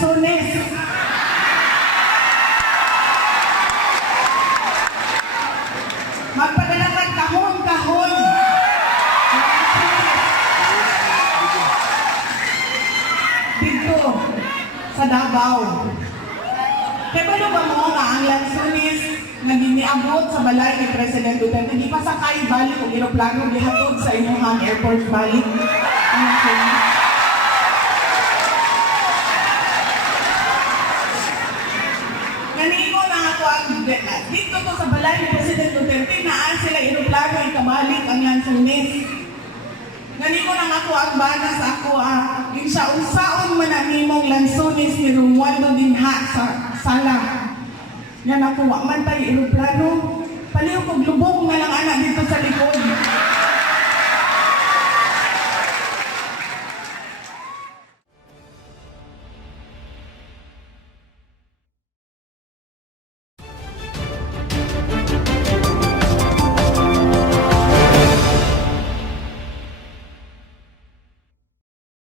Lanzones. Magpadala ka kahon-kahon. Dito, sa Davao. Kaya ba mo nga ang Lanzones nga giniabot sa balay ni President Duterte, hindi pa sakay balik o aeroplano gihatod sa inyong airport balik? Ganito na ako ang dito to sa balay ni President Duterte, naan sila aeroplano ikabalik ang Lanzones. Ganito na ako ang bana sa ako yung sa unsaon man ang imong Lanzones ni Romualdo dinha sa Sara. Yan ako, man tayo aeroplano. Paliw kong lubong na lang anak dito sa likod.